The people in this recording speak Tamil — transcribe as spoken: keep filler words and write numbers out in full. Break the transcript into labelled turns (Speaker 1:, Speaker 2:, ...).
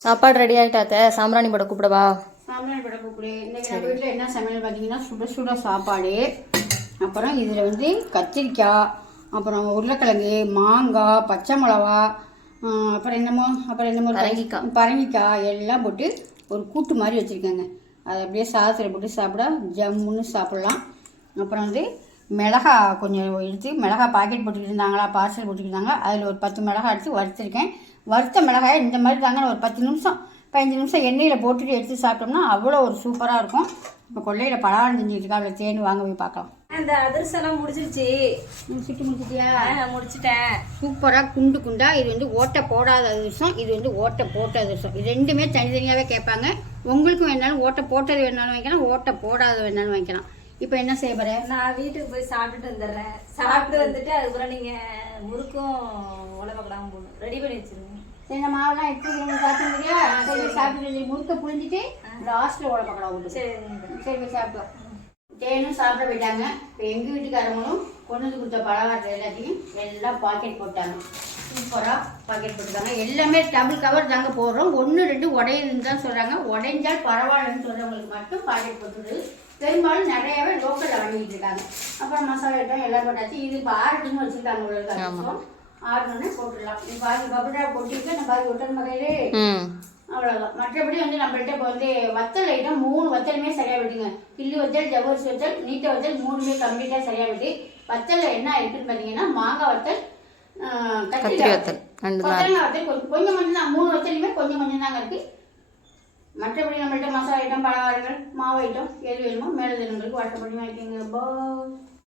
Speaker 1: சாப்பாடு ரெடி ஆகிட்டாத்த. சாம்பிராணி படம் கூப்பிடவா?
Speaker 2: சாம்பிராணி படம் கூப்பிடு. இன்றைக்கி நம்ம வீட்டில் என்ன சமையல் பார்த்தீங்கன்னா சுட சுட சாப்பாடு. அப்புறம் இதில் வந்து கத்திரிக்காய், அப்புறம் உருளைக்கிழங்கு, மாங்காய், பச்சை மிளவா, அப்புறம் என்னமோ அப்புறம் என்னமோ
Speaker 1: பரங்கிக்காய்
Speaker 2: பரங்கிக்காய் எல்லாம் போட்டு ஒரு கூட்டு மாதிரி வச்சுருக்கேங்க. அதை அப்படியே சாதத்தில் போட்டு சாப்பிட ஜம்முன்னு சாப்பிட்லாம். அப்புறம் வந்து மிளகா கொஞ்சம் எடுத்து மிளகா பாக்கெட் போட்டுக்கிட்டு இருந்தாங்களா, பார்சல் போட்டுக்கிட்டாங்க. அதில் ஒரு பத்து மிளகா எடுத்து வறுத்துருக்கேன். வறுத்த மிளகாயை இந்த மாதிரி தாங்க ஒரு பத்து நிமிஷம் பதினஞ்சு நிமிஷம் எண்ணெயில் போட்டுட்டு எடுத்து சாப்பிட்டோம்னா அவ்வளோ ஒரு சூப்பராக இருக்கும். இப்போ கொள்ளையில் பலகாரம் செஞ்சுட்டு அவ்வளோ தேன் வாங்க போய் பார்க்கலாம்.
Speaker 3: அந்த அதிரசெல்லாம் முடிச்சிருச்சு.
Speaker 2: முடிச்சுட்டு முடிச்சிட்டியா?
Speaker 3: முடிச்சிட்டேன்.
Speaker 2: சூப்பராக குண்டு குண்டா. இது வந்து ஓட்டை போடாத அதிரசம், இது வந்து ஓட்டை போட்ட அதிரசம். இது ரெண்டுமே தனித்தனியாகவே கேட்பாங்க. உங்களுக்கும் வேணாலும் ஓட்டை போட்டது வேணாலும் வாங்கிக்கலாம், ஓட்டை போடாத வேணாலும் வாங்கிக்கலாம். இப்போ என்ன செய்ய போற?
Speaker 3: நான் வீட்டுக்கு போய் சாப்பிட்டுட்டு வந்துடுறேன். சாப்பிட்டு வந்துட்டு அதுக்கப்புறம் நீங்கள் முறுக்கும் உலகப்படாமல் போகணும், ரெடி பண்ணி வச்சுருங்க.
Speaker 2: சரி, நான் மாவெல்லாம் எடுத்து சாப்பிட்டுருக்கியா? சரி, சாப்பிட்டு முறுக்க புரிஞ்சுட்டு லாஸ்ட்டில் உலகப்படம் விட்டு.
Speaker 3: சரி
Speaker 2: சரி போய் சாப்பிட்டோம். தேனும் சாப்பிட போயிட்டாங்க. இப்போ எங்கள் வீட்டுக்காரங்களும் கொண்டு வந்து கொடுத்த பலகாரத்தை எல்லாத்தையும் எல்லாம் பாக்கெட் போட்டாங்க. சூப்பராக பாக்கெட் போட்டுருக்காங்க. எல்லாமே டபுள் கவர் தாங்க போடுறோம். ஒன்று ரெண்டு உடையுதுன்னு தான் சொல்கிறாங்க. உடைஞ்சால் பரவாயில்லன்னு சொல்கிறவங்களுக்கு மட்டும் பாக்கெட் போட்டுருது. பெரும்பாலும் நிறையாவே லோக்கலில் வாங்கிட்டு இருக்காங்க. அப்புறம் மசாலா ஐட்டம் எல்லாம் போட்டாச்சு. இது இப்போ ஆறுன்னு வச்சுருக்காங்க. உங்களுக்கு ஆறுனோடனே போட்டுடலாம். நீ பாதி பப்பட்டா போட்டிருக்கு, நான் பாதி ஒட்டல் மகையிலே அவ்வளோதான். மற்றபடி வந்து நம்மள்கிட்ட இப்போ வந்து வத்தல் ஐட்டம் மூணு வத்தலுமே சரியாக விடுங்க. கிள்ளி வத்தல், ஜவ்வரிசி வத்தல், நீட்ட வத்தல் மூணுமே கம்ப்ளீட்டாக சரியாக விட்டு. வத்தலில் என்ன இருக்குன்னு பார்த்தீங்கன்னா மாங்காய் வத்தல், கத்திரிக்காய் வத்தல், கொத்தரங்காய் வத்தல் கொஞ்சம் கொஞ்சம் கொஞ்சம் தான். மூணு வத்தலுமே கொஞ்சம் கொஞ்சம் தாங்க இருக்குது. மற்றபடி நம்மள்கிட்ட மசாலா ஐட்டம், பலகாரங்கள், மாவு ஐட்டம் எது வேணுமோ மேலே நம்மளுக்கு வாட்டர் பண்ணி வாங்கிக்கோங்க. பாய்.